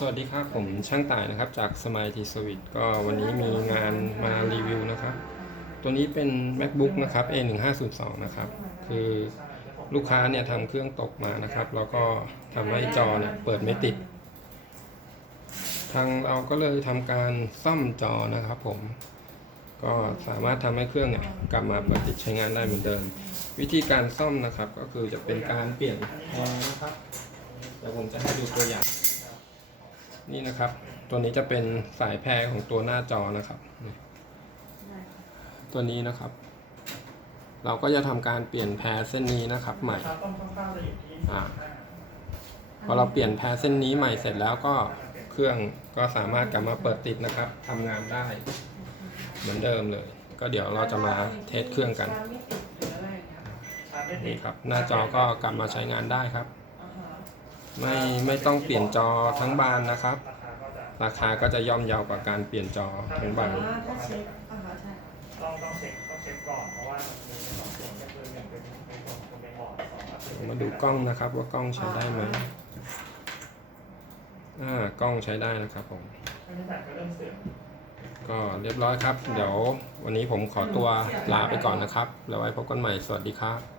สวัสดีครับ ผมช่างต่ายนะครับ จากสม i ทีสวิตก็วันนี้มีงานมารีวิวนะครับ ตัวนี้เป็น macbook นะครับ A1502 นะครับ คือลูกค้าเนี่ยทำเครื่องตกมานะครับ แล้วก็ทำให้จอเนี่ยเปิดไม่ติด ทางเราก็เลยทำการซ่อมจอนะครับผม ก็สามารถทำให้เครื่องเนี่ยกลับมาเปิดติดใช้งานได้เหมือนเดิม วิธีการซ่อมนะครับ ก็คือจะเป็นการเปลี่ยนแพรนะครับเดี๋ยวผมจะให้ดูตัวอย่าง นี่นะครับ ตัวนี้จะเป็นสายแพรของตัวหน้าจอนะครับนี่ตัวนี้นะครับ เราก็จะทำการเปลี่ยนแพรเส้นนี้นะครับ ใหม่ต้มข้าวๆจะอยู่ที่อ่าพอเราเปลี่ยนแพรเส้นนี้ใหม่เสร็จแล้วก็เครื่องก็สามารถกลับมาเปิดติดนะครับทำงานได้ เหมือนเดิมเลย ก็เดี๋ยวเราจะมาเทสเครื่องกันชาร์จไม่ตินี่ดครับ หน้าจอก็กลับมาใช้งานได้ครับอ่าฮะ ไม่ไม่ต้องเปลี่ยนจอทั้งบานนะครับ ราคาก็จะย่อมเยาวกว่าการเปลี่ยนจอทั้งบานถ้าเช็คอ่าฮะใช่ต้องต้องเช็คต้องเช็คก่อนเพราะว่ามันมีสองส่วนก็คือหนึ่งเป็นเป็นส่วนเป็นเป็นบอร์ดสองก็คือมาดูกล้องนะครับว่ากล้องใช้ได้ไหมอ่ากล้องใช้ได้นะครับผมก็เรียบร้อยครับ เดี๋ยววันนี้ผมขอตัวลาไปก่อนนะครับ แล้วไว้พบกันใหม่สวัสดีครับ